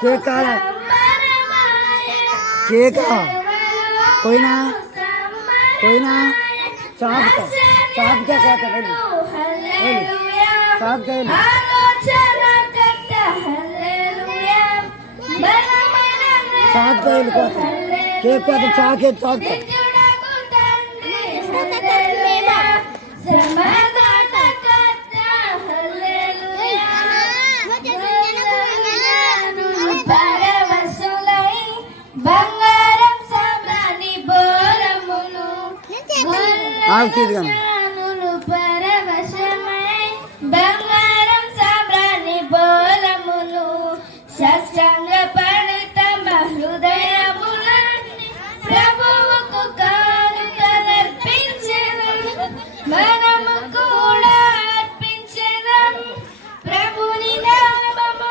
Cake కావాలా cake పోయినా పోయినా చాపుతా చాపుతా చాపుతా చాపుతా చాపుతా వెళ్ళిపోతా కేక్ కోసం చాకే చాపుతా బంగారం సామ్రాణి బోరములు పరవశమై బంగారం సామ్రాణి బోరములు శాస్త్రంగ పడితమ హృదయములన్నీ ప్రభువుకు కానుకలర్పించెదం మనము కూడా అర్పించెదం ప్రభుని నామము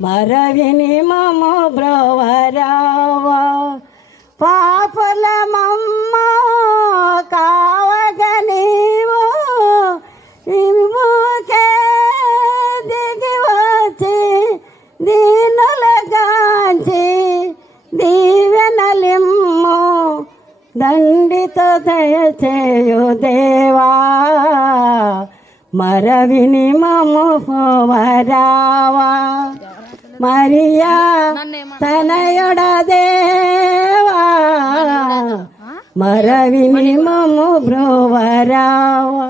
మరవిని మము బ్రోవరావా పాపల మమ్మ కావగ నీవు ఇముకే దిగి వచ్చి దీనులగాంచి దీవెనలిమ్ము దండితో దయచేయు దేవా మరవిని మము వరావా మరియా తనయుడ దేవా మరవిని మము బ్రోవరావా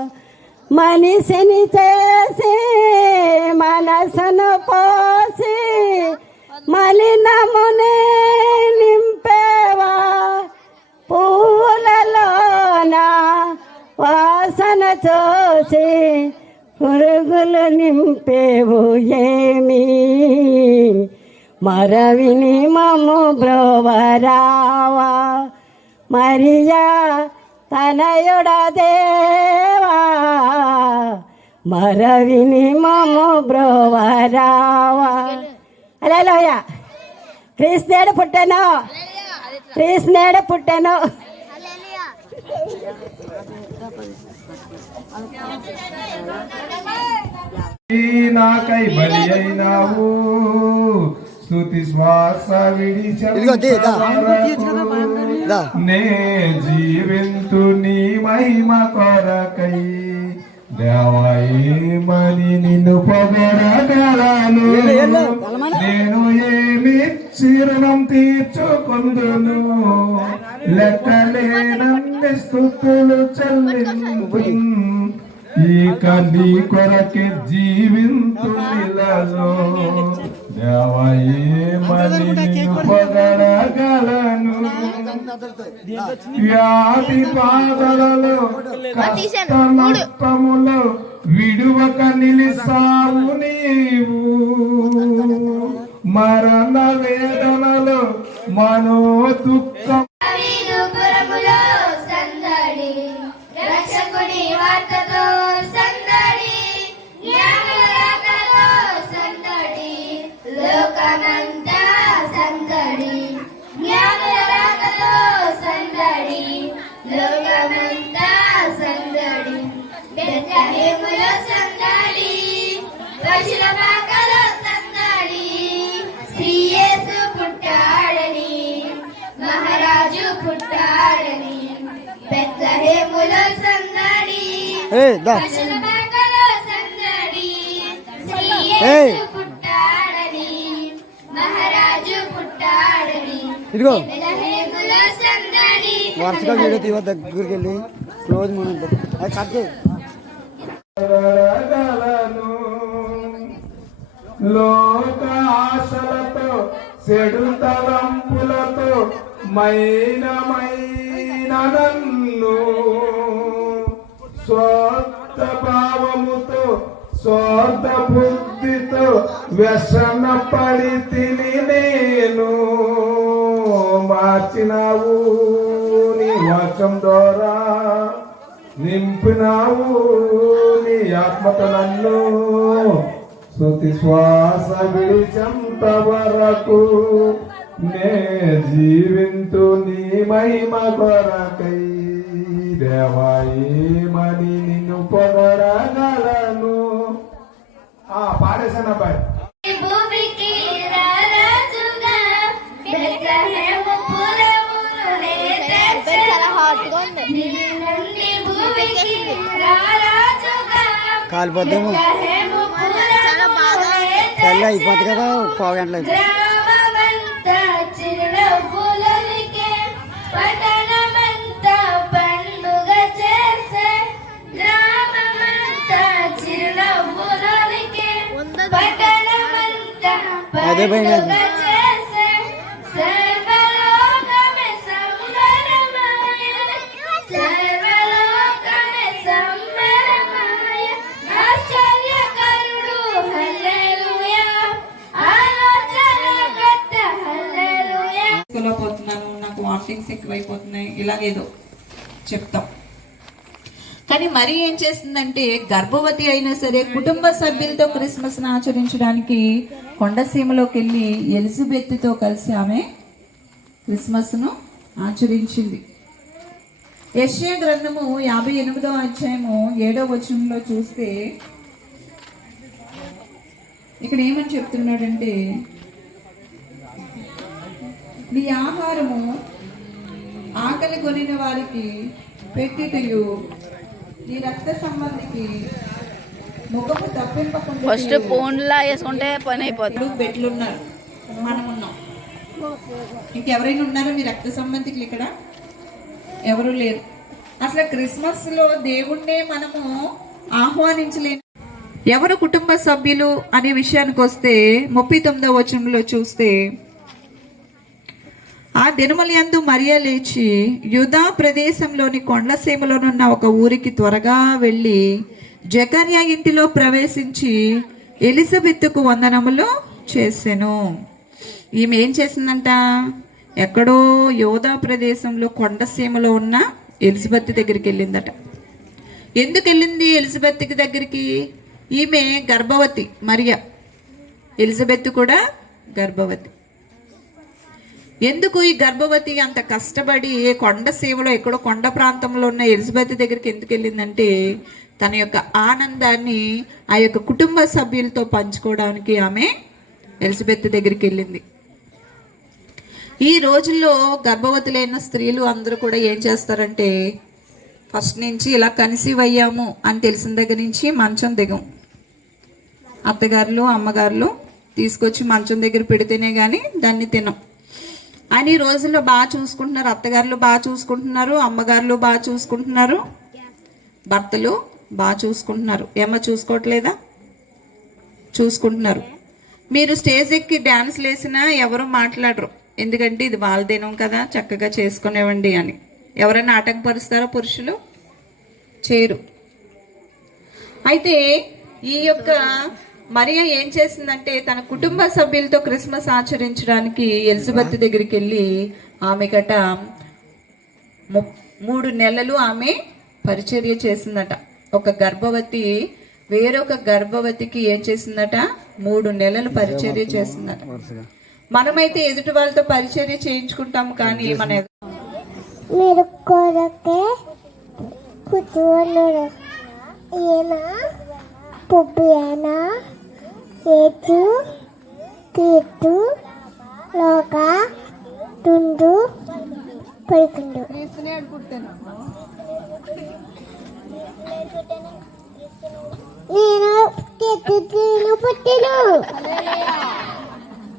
మనిషిని చేసి మనసును పోసి మలినమునే నింపేవా పువ్వులలోన వాసన చూసి పురుగులు నింపేవు ఏమి మరవిని మము బ్రోవరావా మరియా తనయుడ దేవా మరవిని మము బ్రోవరావా హల్లెలూయా కృష్ణుడు పుట్టెను కృష్ణుడు పుట్టెను నాకై బలి అయినావు స్తుతి శ్వాస నే జీవింతు నీ మహిమ కొరకై దేవాయమని నిన్ను పొగడగలను నేను ఏమి చిరుణం తీర్చుకుందును లెక్కలేనన్ని స్తుతులు చెల్లింపు ఇక నీ కొరకే జీవింతులలో దేవాయమని నిన్ను పొగడగలను వ్యాధి బాధలలో కష్ట నష్టములో విడువక నిలిసావు నీవు మరణ వేదనలో మనో దుఃఖం మహారాజు పుట్టాడని బెత్లెహేములో సందడి పుట్టాడని మహారాజు పుట్టాడని ఇదిగో వరుసగా వీడియో తీవ దగ్గరికి వెళ్ళి క్లోజ్ మూమెంట్ అది కట్ చేయి లోక ఆశలతో చెడు తలంపులతో మైన నన్ను స్వార్థ భావముతో స్వార్థ బుద్ధితో వ్యసన పడి తిని నేను మార్చినావు నీ వాక్యం ద్వారా నింపినావు నీ ఆత్మతో నన్ను శృతి శ్వాస విడిచంత వరకు నే జీవింతు నీ మహిమ కొరకై దేవాయేమని నిన్ను పొగడగలను. పాడేశాను అబ్బాయి. భూమికి రారాజుగా బెత్లెహేము పురమును నీ నుండి భూమికి రారాజుగా కాలిపోద్దేమో బెత్లెహేము పురమును తెల్ల అయిపోద్ది కదా పావు గంటలు గ్రామమంతా చిరునవ్వులొలికే పట్టణమంతా పండుగ చేసే గ్రామమంతా చిరునవ్వులొలికే పట్టణమంతా అదే భయం పండుగ చేసే సర్వలోకమే సంబరమాయ సర్వలోకమే సంబరమాయ ఆశ్చర్యకరుడు హల్లెలూయా ఆలోచనకర్త హల్లెలూయా. పోతున్నాను, నాకు వామిటింగ్స్ ఎక్కువైపోతున్నాయి, ఇలాగేదో చెప్తాం. కానీ మరి ఏం చేస్తుందంటే గర్భవతి అయినా సరే కుటుంబ సభ్యులతో క్రిస్మస్ ని ఆచరించడానికి కొండసీమలోకి వెళ్ళి ఎలిజబెత్తో కలిసి ఆమె క్రిస్మస్ ను ఆచరించింది. యెషయా గ్రంథము 58వ అధ్యాయము 7వ వచనంలో చూస్తే ఇక్కడ ఏమని చెప్తున్నాడంటే, నీ ఆహారము ఆకలి కొనిన వారికి పెట్టిటయు నీ రక్త సంబంధికి ముఖము తప్పింపకుండా ఫస్ట్ ఫోన్లా వేసుకుంటే పని అయిపోతుంది. బెడ్లున్నారు, మనం ఉన్నాం. ఇంకెవరైనా ఉన్నారా మీ రక్త సంబంధికులు? ఇక్కడ ఎవరు లేరు. అసలు క్రిస్మస్ లో దేవుణ్ణే మనము ఆహ్వానించలేము. ఎవరు కుటుంబ సభ్యులు అనే విషయానికి వస్తే 39వ వచనంలో చూస్తే, ఆ దినములందు మరియ లేచి యూదా ప్రదేశంలోని కొండసీమలోనున్న ఒక ఊరికి త్వరగా వెళ్ళి జకర్యా ఇంటిలో ప్రవేశించి ఎలిజబెత్తుకు వందనములు చేసెను. ఈమె ఏం చేసిందంట? ఎక్కడో యూదా ప్రదేశంలో కొండసీమలో ఉన్న ఎలిజబెత్ దగ్గరికి వెళ్ళిందట. ఎందుకు వెళ్ళింది ఎలిజబెత్ దగ్గరికి? ఈమె గర్భవతి. మరియ, ఎలిజబెత్ కూడా గర్భవతి. ఎందుకు ఈ గర్భవతి అంత కష్టపడి కొండసీమలో ఎక్కడో కొండ ప్రాంతంలో ఉన్న ఎలిజబెత్ దగ్గరికి ఎందుకు వెళ్ళిందంటే, తన యొక్క ఆనందాన్ని ఆ యొక్క కుటుంబ సభ్యులతో పంచుకోవడానికి ఆమె ఎలిజబెత్ దగ్గరికి వెళ్ళింది. ఈ రోజుల్లో గర్భవతులైన స్త్రీలు అందరూ కూడా ఏం చేస్తారంటే, ఫస్ట్ నుంచి ఇలా కన్సీవ్ అయ్యాము అని తెలిసిన దగ్గర నుంచి మంచం దిగం. అత్తగారులు అమ్మగారులు తీసుకొచ్చి మంచం దగ్గర పెడితేనే కానీ దాన్ని తినం. ఆయన ఈ రోజుల్లో బాగా చూసుకుంటున్నారు. అత్తగారులు బాగా చూసుకుంటున్నారు, అమ్మగారులు బాగా చూసుకుంటున్నారు, భర్తలు బాగా చూసుకుంటున్నారు. ఏమో చూసుకోవట్లేదా? చూసుకుంటున్నారు. మీరు స్టేజ్ ఎక్కి డ్యాన్స్లు వేసినా ఎవరు మాట్లాడరు. ఎందుకంటే ఇది వాళ్ళ దినం కదా, చక్కగా చేసుకునేవండి అని. ఎవరైనా ఆటంకపరుస్తారో పురుషులు? చేయరు. అయితే ఈ యొక్క మరియ ఏం చేసిందంటే, తన కుటుంబ సభ్యులతో క్రిస్మస్ ఆచరించడానికి ఎలిజబెత్ దగ్గరికి వెళ్ళి ఆమె గట 3 నెలలు ఆమె పరిచర్య చేసిందట. ఒక గర్భవతి వేరొక గర్భవతికి ఏం చేసిందట? 3 నెలలు పరిచర్య చేసిందట. మనమైతే ఎదుటి వాళ్ళతో పరిచర్య చేయించుకుంటాము, కానీ మన మీరు కొరకే కూర్చోన్నారు. ఈయన పుబ్బేనా ఏచు తీర్చు లోక తుండు పడుకుండు. నేను కేతిను పుట్టిను,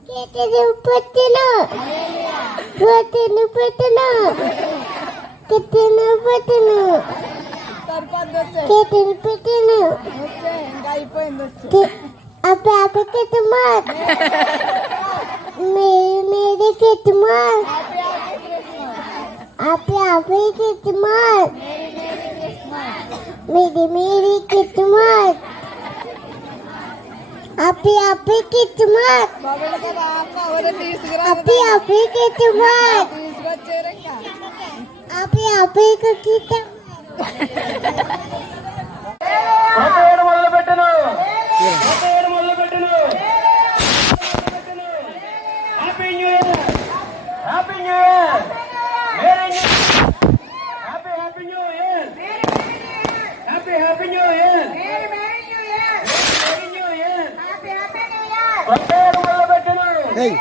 కేతిను పుట్టిను, కేతిను పుట్టిను, కేతిను పుట్టిను, కేతిను పుట్టిను. ఆ పాప किस्मत मेरी किस्मत आपकी किस्मत मेरी किस्मत आपकी किस्मत आपकी किस्मत आपकी किस्मत ఏయ్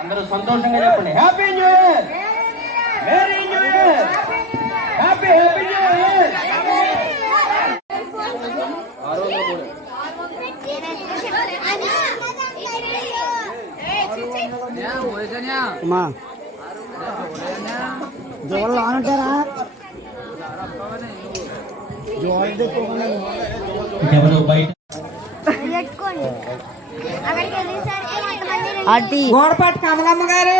అందరూ సంతోషంగా చెప్పండి happy new year merry new year happy new year. అమ్మా జోళ్ళు ఆనుంటారా జోళ్ళు తెచ్చుకోకుండా గోడపాటి కమలమ్మ గారు,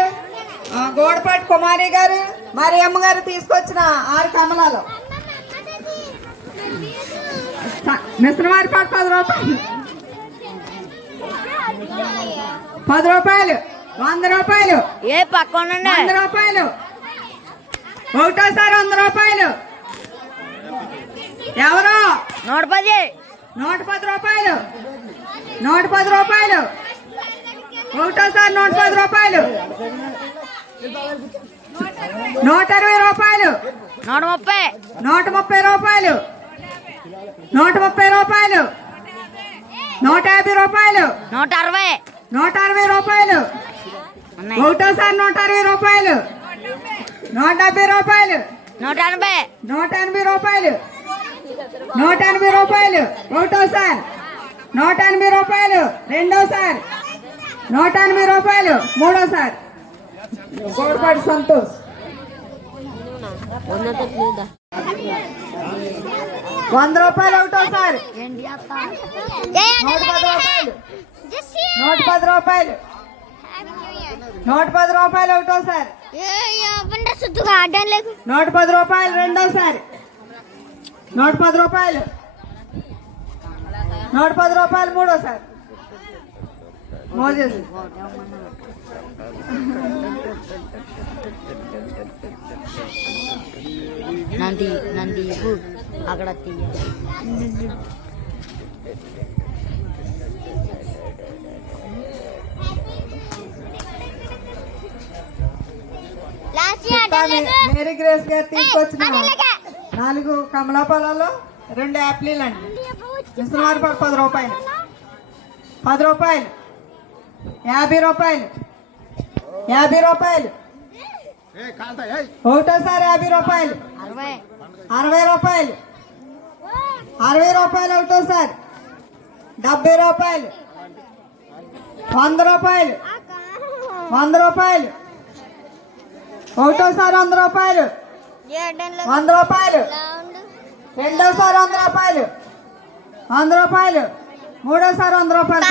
గోడపాటి కుమారి గారు, మరి అమ్మగారు తీసుకొచ్చిన 6 కమలాలు. మిశ్రమారిపాటి 10 రూపాయలు, 10 రూపాయలు, 100 రూపాయలు, ఏ పక్కన 100 రూపాయలు, ఒకటోసారి 100 రూపాయలు. ఎవరు 110 110 రూపాయలు, 110 రూపాయలు, ఒకటోసారి 110 రూపాయలు, 120 రూపాయలు, 130 130 రూపాయలు, 130 రూపాయలు, 150 రూపాయలు, 160 160 రూపాయలు, ఒకటోసారి 160 రూపాయలు, 170 రూపాయలు, 180 180 రూపాయలు, 180 రూపాయలు, ఒకటోసారి 180 రూపాయలు, రెండోసారి 180 రూపాయలు, మూడోసారి. గోడపాటి సంతోష్ 100 రూపాయలు, ఒకటోసారి 110 రూపాయలు, 110 రూపాయలు, 110 రూపాయలు, ఒకటోసారి 110 రూపాయలు, రెండోసారి 110 రూపాయలు, 110 రూపాయలు, మూడోసారి. మోజెస్ నంది అక్కడ మేరీ గ్రేస్ గారు తీసుకొచ్చిన 4 కమలా పొలాలు, 2 యాపిల్ అండి. మిశ్రమారిపాటి 10 రూపాయలు, 10 రూపాయలు, 50 రూపాయలు, 50 రూపాయలు, ఒకటోసారి 50 రూపాయలు, 60 రూపాయలు, 60 రూపాయలు, ఒకటోసారి 70 రూపాయలు, 100 రూపాయలు, 100 రూపాయలు, ఒకటోసారి 100 రూపాయలు, 100 రూపాయలు, రెండోసారి 100 రూపాయలు, 100 రూపాయలు, మూడోసారి 100 రూపాయలు.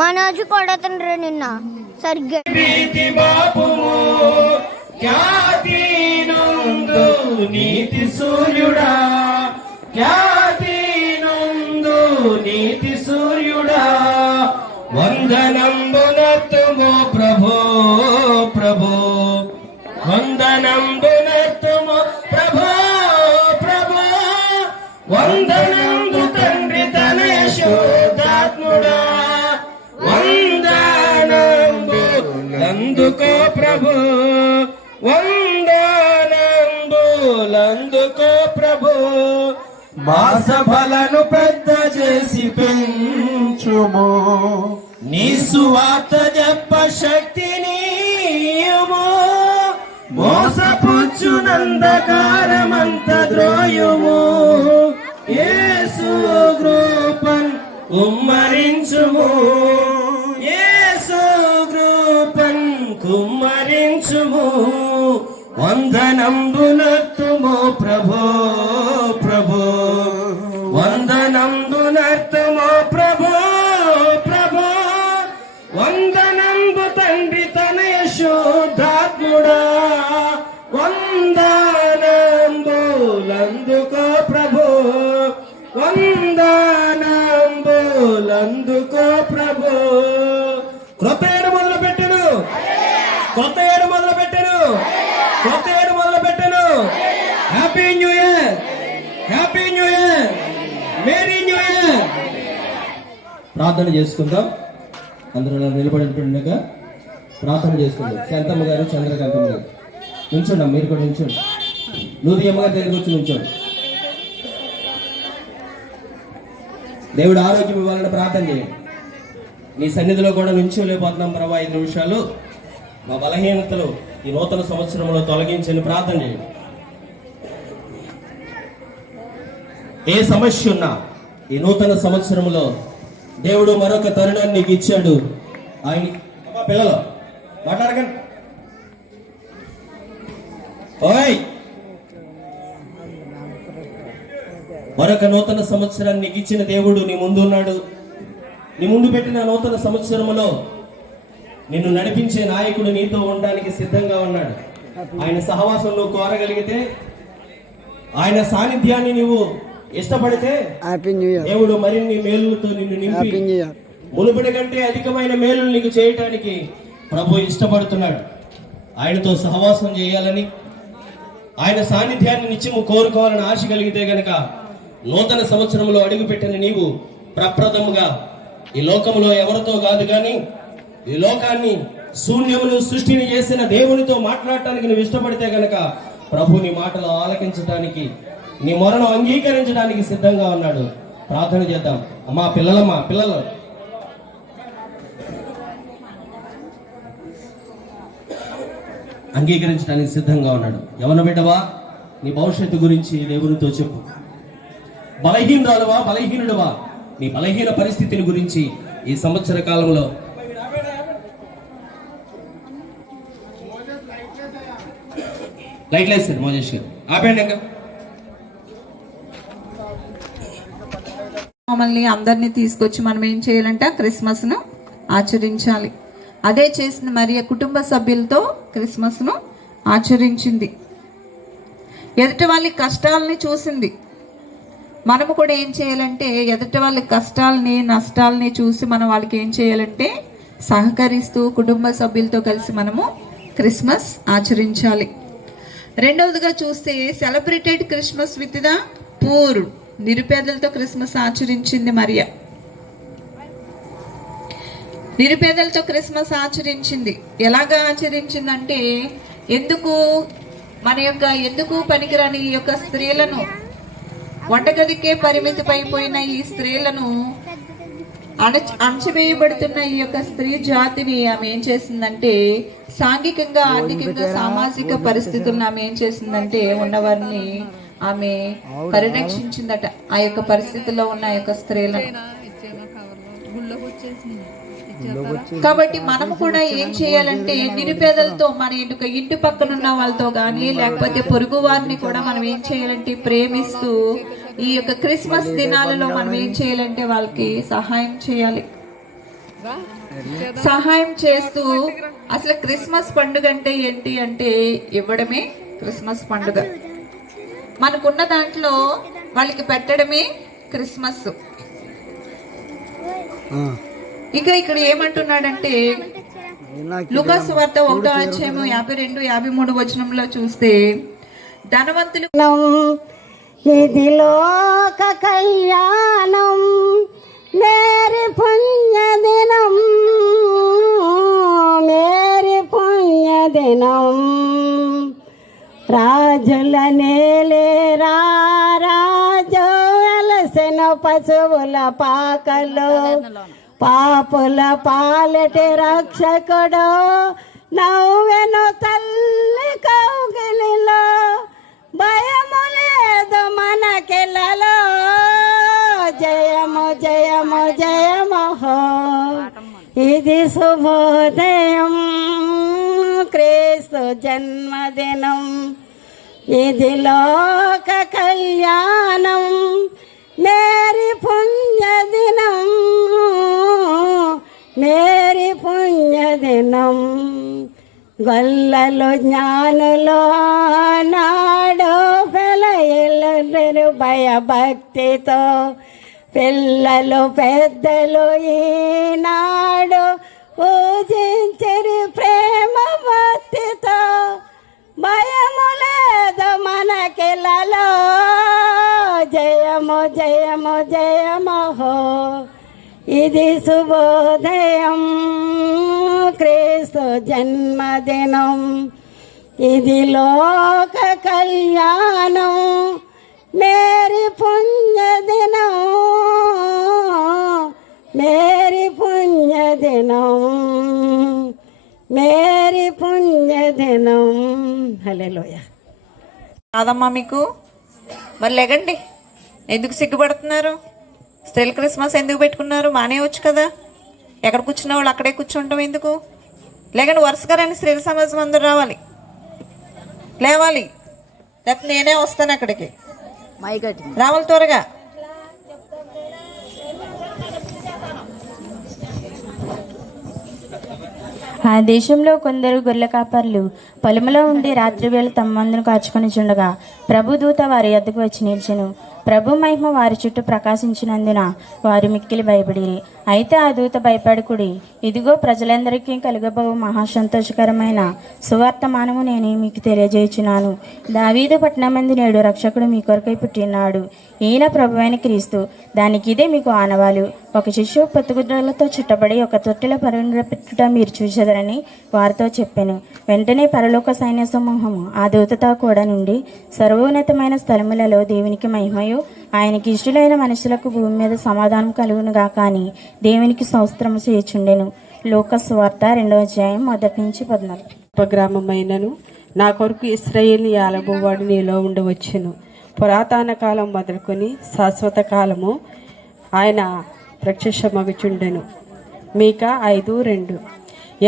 మనోజు కొడుతుండ్రు నిన్న సరిగ్గా బాపు ఖ్యాతి నీతి సూర్యుడా, ఖ్యాతి నందు నీతి సూర్యుడా, వందనంబునత్తుము ప్రభో ప్రభో, వందనంబునత్తుము ప్రభో ప్రభో, వందనంబు తండ్రి తనయ శోధాత్ముడా, వందనంబు లందుకో ప్రభు, వందనంబులందుకో ప్రభు, మా సభలను పెద్ద చేసి పెంచుము, నీ సువార్త చెప్ప శక్తిని మోసపుచ్చునందకారమంత ద్రోయుము, యేసు కృపన్ కుమ్మరించుము, యేసు కృపన్ కుమ్మరించుము, వందనంబునత్తుము ప్రభో ప్రభో, వందనంబునత్తుము ప్రభో ప్రభో, వందనంబు తండ్రి తనయ శోధాత్ముడా, వందనంబులందుకో ప్రభో, వందనంబులందుకో ప్రభో. క్రొత్త ఏడు మొదలు పెట్టెను, కొత్త ఏడు మొదలు పెట్టెను, కొత్త ఏడు మొదలు పెట్టెను. Happy new year, happy new year, merry new year. ప్రార్థన చేసుకుందాం. అందరూ నిలబడినట్టుగా ప్రార్థన చేసుకుందాం. శాంతమ్మ గారు, చంద్రకాంతమ్మ గారు నుంచోండి, మీరు కూడా నుంచోండి. నూదియమ్మ గారి దగ్గరికి వచ్చి నుంచోండి. దేవుడు ఆరోగ్యం ఇవ్వాలని ప్రార్థన చేయండి. నీ సన్నిధిలో కూడా నుంచోలేకపోతున్నాం ప్రభా, 5 నిమిషాలు మా బలహీనతలు ఈ నూతన సంవత్సరంలో తొలగించని ప్రార్థన చేయండి. ఏ సమస్య ఉన్నా ఈ నూతన సంవత్సరంలో దేవుడు మరొక తరుణాన్ని నీకు ఇచ్చాడు. ఆయన పిల్లలు మాట్లాడకండి, ఓయ్, మరొక నూతన సంవత్సరాన్ని నీకు ఇచ్చిన దేవుడు నీ ముందు ఉన్నాడు. నీ ముందు పెట్టిన నూతన సంవత్సరంలో నిన్ను నడిపించే నాయకుడు నీతో ఉండడానికి సిద్ధంగా ఉన్నాడు. ఆయన సహవాసం నువ్వు కోరగలిగితే, ఆయన సాన్నిధ్యాన్ని నువ్వు ఇష్టపడితే దేవుడు మరిన్ని మేలులతో నిన్ను నింపి మునుపటి కంటే అధికమైన మేలులు నీకు చేయటానికి ప్రభు ఇష్టపడుతున్నాడు. ఆయనతో సహవాసం చేయాలని, ఆయన సాన్నిధ్యాన్ని నిత్యము కోరుకోవాలని ఆశ కలిగితే గనక నూతన సంవత్సరంలో అడుగుపెట్టిన నీవు ప్రప్రథముగా ఈ లోకంలో ఎవరితో కాదు కానీ ఈ లోకాన్ని శూన్యమును సృష్టిని చేసిన దేవునితో మాట్లాడటానికి నువ్వు ఇష్టపడితే గనక ప్రభు నీ మాటలు ఆలకించడానికి, నీ మొరను అంగీకరించడానికి సిద్ధంగా ఉన్నాడు. ప్రార్థన చేద్దాం. అమ్మా పిల్లలమ్మా, పిల్లలు అంగీకరించడానికి సిద్ధంగా ఉన్నాడు. యవన బిడ్డవా, నీ భవిష్యత్తు గురించి దేవునితో చెప్పు. బలహీనురాలువా, బలహీనుడువా, నీ బలహీన పరిస్థితిని గురించి ఈ సంవత్సర కాలంలో లైట్ లేదు మోజేష్ గారు ఆపండి. ఇంకా మమ్మల్ని అందరినీ తీసుకొచ్చి మనం ఏం చేయాలంటే క్రిస్మస్ను ఆచరించాలి. అదే చేసింది మరియ, కుటుంబ సభ్యులతో క్రిస్మస్ను ఆచరించింది. ఎదుటి వాళ్ళ కష్టాలని చూసింది. మనము కూడా ఏం చేయాలంటే ఎదుటి వాళ్ళ కష్టాలని, నష్టాలని చూసి మనం వాళ్ళకి ఏం చేయాలంటే సహకరిస్తూ కుటుంబ సభ్యులతో కలిసి మనము క్రిస్మస్ ఆచరించాలి. రెండవదిగా చూస్తే celebrated Christmas with the poor, నిరుపేదలతో క్రిస్మస్ ఆచరించింది మరియ. నిరుపేదలతో క్రిస్మస్ ఆచరించింది. ఎలాగా ఆచరించిందంటే, ఎందుకు పనికిరాని ఈ యొక్క స్త్రీలను, వంటగదికే పరిమితమైపోయిన ఈ స్త్రీలను, అణచివేయబడుతున్న ఈ యొక్క స్త్రీ జాతిని ఆమె ఏం చేసిందంటే, సాంఘికంగా, ఆర్థికంగా, సామాజిక పరిస్థితులను ఆమె ఏం చేసిందంటే ఉన్నవారిని ఆమె పరిరక్షించిందట. ఆ యొక్క పరిస్థితుల్లో ఉన్న ఆ యొక్క స్త్రీలను. కాబట్టి మనము కూడా ఏం చేయాలంటే నిరుపేదలతో, మన ఇంటి పక్కనున్న వాళ్ళతో కానీ లేకపోతే పొరుగు వారిని కూడా మనం ఏం చేయాలంటే ప్రేమిస్తూ ఈ యొక్క క్రిస్మస్ దినాలలో మనం ఏం చేయాలంటే వాళ్ళకి సహాయం చేయాలి. సహాయం చేస్తూ, అసలు క్రిస్మస్ పండుగ అంటే ఏంటి అంటే ఇవ్వడమే క్రిస్మస్ పండుగ. మనకున్న దాంట్లో వాళ్ళకి పెట్టడమే క్రిస్మస్. ఇక్కడ ఏమంటున్నాడంటే లూకాసు వార్త 1:52-53 వచనంలో చూస్తే ధనవంతులు ఇది లోక కళ్యాణం మేరీ పుణ్యదినం మేరీ పుణ్యదినం రాజుల నేలే రాజు వెలసిన పశువుల పాకలో పాపుల పాలటి రక్షకుడు నవ్వెను తల్లి కౌగిలిలో భయము లేదు మనకెలలో జయము జయము జయము హో ఇది శుభోదయం క్రీస్తు జన్మదినం ఇది లోక కళ్యాణం మేరీ పుణ్యదినం మేరీ పుణ్యదినం గొల్లలు జ్ఞానులు నాడు పెళ్ళలు భయభక్తితో పిల్లలు పెద్దలు ఈనాడు పూజించరి ప్రేమ భక్తితో భయము లేదు మనకిలలో జయము జయము జయము హో ఇది శుభోదయం క్రీస్తు జన్మదినం ఇది లోక కళ్యాణం మేరీ పుణ్యదినం మేరీ పుణ్యదినం మేరీ పుణ్యదినం. హల్లెలూయా. కాదమ్మా మీకు? మరి లేకండి, ఎందుకు సిగ్గుపడుతున్నారు? స్త్రీల క్రిస్మస్ ఎందుకు పెట్టుకున్నారు? మానేయవచ్చు కదా. ఎక్కడ కూర్చున్న వాళ్ళు అక్కడే కూర్చుంటాం ఎందుకు? లేకండి, వరుసగా రండి, స్త్రీల సమాజం అందరూ రావాలి, లేవాలి. లేకపోతే నేనే వస్తాను అక్కడికి, రావాలి త్వరగా. ఆ దేశంలో కొందరు గొర్రెల కాపర్లు పొలములో ఉండి రాత్రివేళ తమ మందును కాచుకొని చుండగా ప్రభుదూత వారి యొద్దకు వచ్చి నిలిచెను. ప్రభు మహిమ వారి చుట్టూ ప్రకాశించినందున వారు మిక్కిలి భయపడిరి. అయితే ఆ దూత భయపడకుడి, ఇదిగో ప్రజలందరికీ కలుగబోవు మహాసంతోషకరమైన సువార్తమానము నేను మీకు తెలియజేయుచున్నాను. దావీదు పట్టణమందు నేడు రక్షకుడు మీ కొరకై పుట్టినాడు. ఈయన ప్రభువైన క్రీస్తు. దానికి ఇదే మీకు ఆనవాలు. ఒక శిశువు పొత్తుగుడ్డలతో చుట్టబడి ఒక తొట్టెలో పెట్టుట మీరు చూసేదరని వారితో చెప్పాను. వెంటనే పరలోక సైన్య సమూహము ఆ దూతతో కూడా నుండి సర్వోన్నతమైన స్థలములలో దేవునికి మహిమయు ఆయనకి ఇష్టలైన మనుషులకు భూమి మీద సమాధానం కలుగునుగా కానీ దేవునికి స్తోత్రము చేయుచుండెను. లూకాసు వార్త 2:1-14. ఉపగ్రామమైనను నా కొరకు ఇశ్రాయేలు యాలబోవాడు నీలో ఉండవచ్చును. పురాతన కాలం మొదలుకొని శాశ్వత కాలము ఆయన ప్రత్యక్షమగుచుండెను. మీకా 5:2.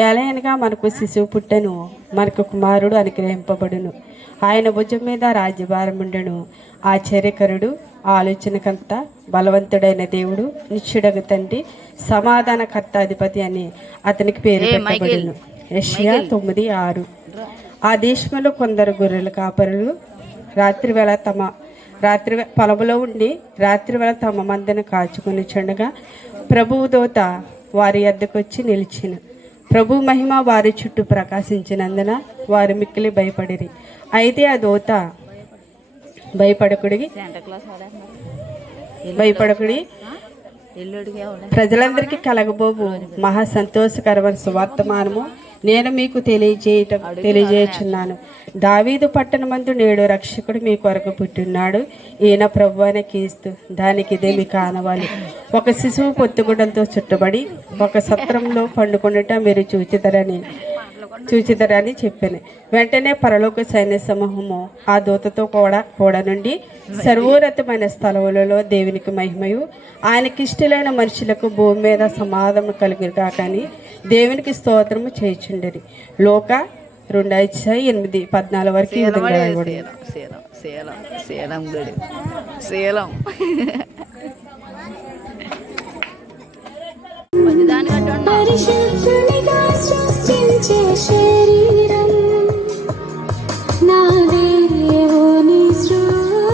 ఏలయనగా మనకు శిశువు పుట్టెను, మనకు కుమారుడు అనుగ్రహింపబడును, ఆయన భుజం మీద రాజ్యభారముండెను. ఆశ్చర్యకరుడు, ఆలోచనకంత, బలవంతుడైన దేవుడు, నిత్యుడగు తండ్రి, సమాధానకర్త, అధిపతి అని అతనికి పేరు పెట్టబడును. యెషయా 9:6. ఆ దేశంలో కొందరు గొర్రెల కాపరులు పొలములో ఉండి రాత్రివేళ తమ మందను కాచుకుని చుండగా ప్రభువు దూత వారి యొద్దకు వచ్చి నిలిచిన. ప్రభు మహిమ వారి చుట్టూ ప్రకాశించినందున వారు మిక్కిలి భయపడిరి. అయితే ఆ దూత భయపడకుడి ప్రజలందరికీ కలగబోవు మహా సంతోషకరమైన సువార్తమానము నేను మీకు తెలియజేయుచున్నాను. దావీదు పట్టణమందు నేడు రక్షకుడు మీ కొరకు పుట్టినాడు. ఈయన ప్రభువైన క్రీస్తు. దానికి ఇదే మీకు ఆనవాలు. ఒక శిశువు పొత్తుగుడ్డలతో చుట్టబడి ఒక సత్రంలో పండుకొనుట మీరు చూచిదరని చెప్పాను. వెంటనే పరలోక సైన్య సమూహము ఆ దూతతో కూడా నుండి సర్వోన్నతమైన స్థలములలో దేవునికి మహిమయు ఆయనకి ఇష్టలైన మనుషులకు భూమి మీద సమాధానం కలుగుగా కానీ దేవునికి స్తోత్రము చేయుచుండేది. లోక 2:8-14 వరకు పరిశుద్ధునిగా సృష్టించే శరీరం నా దేవుని సృష్టి.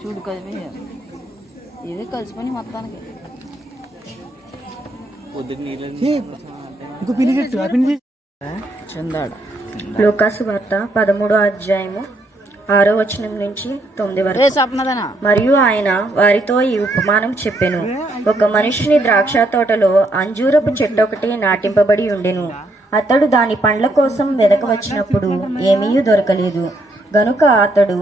చూడు కలిపి ఇదే కలిసిపోయి మొత్తానికి ఇంకో పిల్లి చెట్టు ఆ పిల్లి చిందాడు. లూకాసు వార్త 13వ అధ్యాయము 6వ వచనం నుంచి 9 వరకు. స్వప్నదనా మరియు ఆయన వారితో ఈ ఉపమానం చెప్పెను. ఒక మనుషుని ద్రాక్ష తోటలో అంజూరపు చెట్టు ఒకటి నాటింపబడి ఉండెను. అతడు దాని పండ్ల కోసం వెదక వచ్చినప్పుడు ఏమీ దొరకలేదు. గనుక అతడు,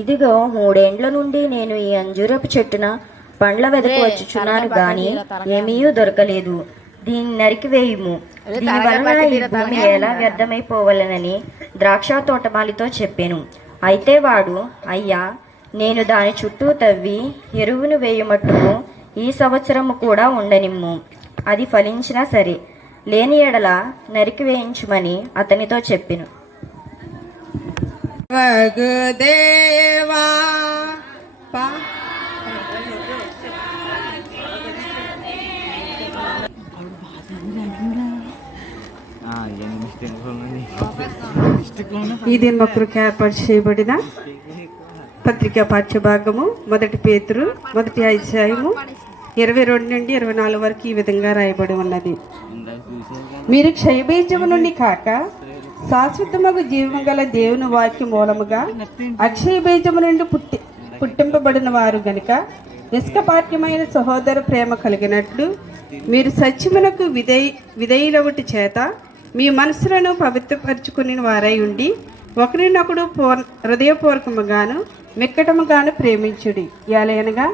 ఇదిగో 3 ఏండ్ల నుండి నేను ఈ అంజూరపు చెట్టున పండ్ల వెదక వచ్చుచున్నాను గాని ఏమీ దొరకలేదు. దీన్ని నరికివేయుము, దీని వలన ఈ భూమి ఎలా వ్యర్థమైపోవలనని ద్రాక్ష తోటమాలితో చెప్పాను. అయితే వాడు, అయ్యా, నేను దాని చుట్టూ తవ్వి ఎరువును వేయుమట్టుకు ఈ సంవత్సరము కూడా ఉండనిమ్ము, అది ఫలించినా సరే, లేని ఎడల నరికి వేయించుమని అతనితో చెప్పెను. దేవా ఈ దిన మొక్కలకు ఏర్పాటు చేయబడిన పత్రికా పాఠ్యభాగము 1 పేతురు 1వ అధ్యాయము 22 నుండి 24 వరకు ఈ విధంగా రాయబడి ఉన్నది. మీరు క్షయబీజము నుండి కాక శాశ్వతమగు జీవము గల దేవుని వాక్య మూలముగా అక్షయ బీజము నుండి పుట్టింపబడిన వారు గనుక నిష్కపాఠ్యమైన సహోదర ప్రేమ కలిగినట్లు మీరు సత్యమునకు విధేయులొకటి చేత మీ మనసులను పవిత్రపరుచుకుని వారై ఉండి ఒకరినొకడు హృదయపూర్వకముగాను మిక్కటముగాను ప్రేమించుడి. ఎలయనగా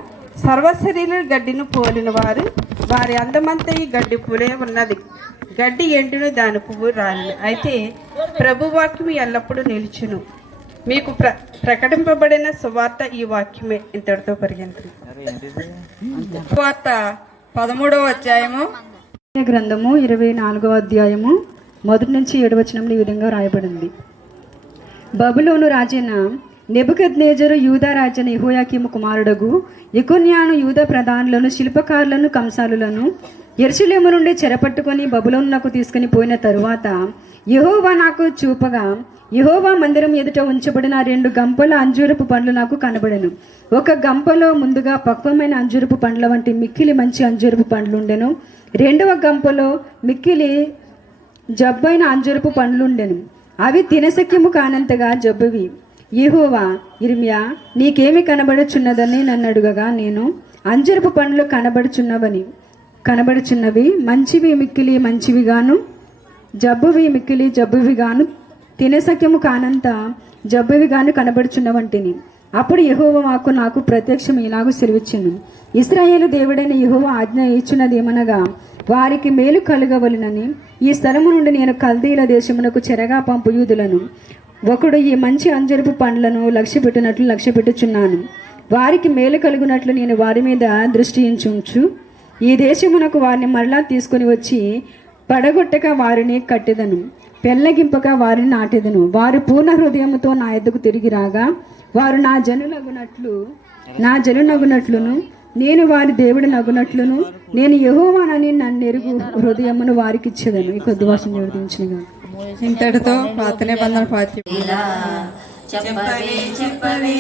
సర్వశరీర గడ్డిని పోలిన వారు వారి అందమంతా ఈ గడ్డి పూలే ఉన్నది. గడ్డి ఎండును, దాని పువ్వు రాలిన. అయితే ప్రభువాక్యం ఎల్లప్పుడూ నిలుచును. మీకు ప్రకటింపబడిన సువార్త ఈ వాక్యమే. ఇంతటితో పరిగెంతుంది. వార్త 13వ అధ్యాయము గ్రంథము 24వ అధ్యాయము 1 నుంచి 7 వచనంలో ఈ విధంగా రాయబడింది. బబులోను రాజైన నెబుకద్నెజరు యూదా రాజైన యెహోయాకీము కుమారుడగు యెకొన్యాను యూదా ప్రధానులను, శిల్పకారులను, కంసాలులను యెరూషలేము నుండి చెరపట్టుకొని బబులోనునకు తీసుకుని పోయిన తరువాత యెహోవా నాకు చూపగా, యెహోవా మందిరం ఎదుట ఉంచబడిన 2 గంపల అంజూరపు పండ్లు నాకు కనబడెను. ఒక గంపలో ముందుగా పక్వమైన అంజూరపు పండ్ల వంటి మిక్కిలి మంచి అంజూరపు పండ్లు ఉండెను. 2వ గంపలో మిక్కిలి జబ్బైన అంజూరపు పండ్లుండెను. అవి తినశక్యము కానంతగా జబ్బువి. యెహోవా, ఇర్మియా, నీకేమి కనబడుచున్నదని నన్ను అడుగగా, నేను, అంజూరపు పండ్లు కనబడుచున్నవి మంచివి మిక్కిలి మంచివిగాను, జబ్బువి మిక్కిలి జబ్బువిగాను, తినశక్యము కానంత జబ్బువిగాను కనబడుచున్నవంటిని. అప్పుడు యెహోవా నాకు ప్రత్యక్షం ఇలాగూ సెలవిచ్చెను. ఇశ్రాయేలు దేవుడైన యెహోవా ఆజ్ఞ ఇచ్చున్నదేమనగా, వారికి మేలు కలుగవలెనని ఈ స్థలము నుండి నేను కల్దీల దేశమునకు చెరగా పంపు యూదులను ఒకడు ఈ మంచి అంజరపు పండ్లను లక్ష్యపెట్టుచున్నాను. వారికి మేలు కలుగునట్లు నేను వారి మీద దృష్టి ఉంచు ఈ దేశమునకు వారిని మరలా తీసుకుని వచ్చి పడగొట్టక వారిని కట్టెదను, పెళ్ళగింపక వారిని నాటెదను. వారు పూర్ణ హృదయముతో నా ఎద్దకు తిరిగి రాగా వారు నా జనునగునట్లును నేను వారి దేవుడు నగునట్లును నేను యెహోవానని నన్నెరుగు హృదయమును వారికి ఇచ్చేదను. ఈ కొద్ది వర్షం నిర్వహించిన ఇంతటితో పాత నిబంధన పాఠ్యం. చెప్పవే